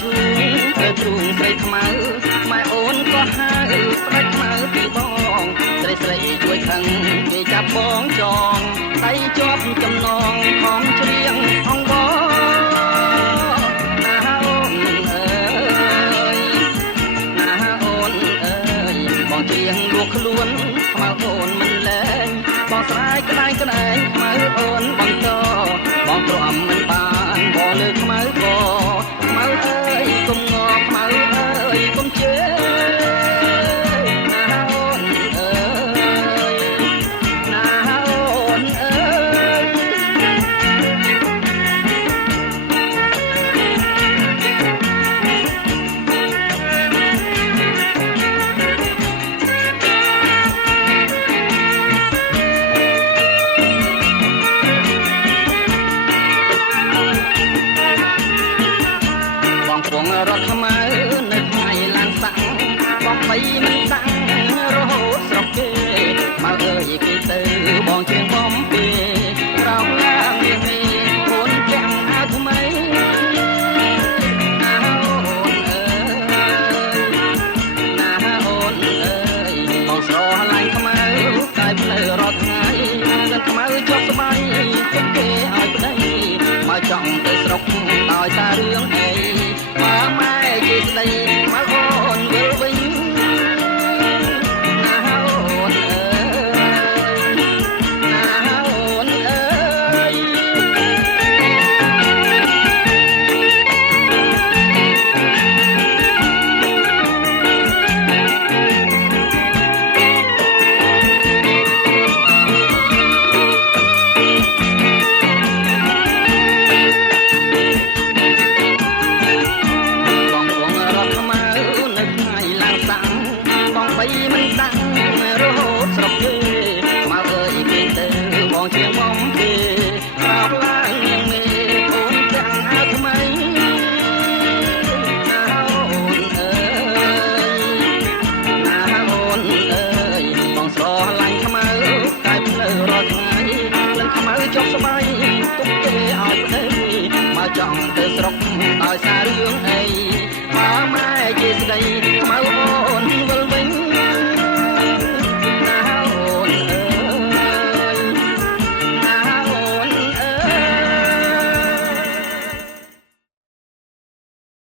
ឈូទៅទ្រូងស្រីខ្មៅម៉ែអូនក៏ហៅផ្ដាច់ខ្មៅពីបងស្រីស្រីជួយខឹងគេចាប់បងចងដៃជាប់ចំណងខំច្រៀងអង្វរណាអូនអើយណាអូនអើយបងច្រៀងលួខ្លួនខ្មៅអូនមិនលែងបងស្រាយក្តែងក្តែងខ្មៅអូនបន្តបងទ្រាំមិនបានបងលើខ្មៅក៏ខ្មៅអើយកុំងល់ខ្មៅអើយកុំជឿណាអូនអើយណាអូនអើយបងរត់ខ្មៅនៅថ្ងៃឡានសាំងបងបីមិនតាំងរហូតស្រុកគេមកអើយគេទៅបងជាងបំពេក្រោកឡើងលៀងនេះអូនចាំអាថ្មីណាអូនអើយណាអូនអើយបងស្រឡាញ់ខ្មៅតែផ្លូវរត់ថ្ងៃតែខ្មៅចុកស្បៃទុកគេឲ្យប្តីមកចង់ទៅស្រុកដោយសាររឿងអីបើម៉ែជាស្ដីមកអូនវិលវិញណាអូនអើយណាអូនអើយមិនតាំងរហូតស្រុកគេមកអើយគេទៅបងជាងបំពេក្រោកឡើងយ៉ាងនេះអូនចាំអាថ្មីណាអូនអើយណាអូនអើយបងស្រឡាញ់ខ្មៅតែផ្លូវរាល់ថ្ងៃលឹងខ្មៅចុកស្បៃទុកគេឲ្យប្តីមកចង់ទៅស្រុកដោយសាររឿងអីបើម៉ែជាស្ដី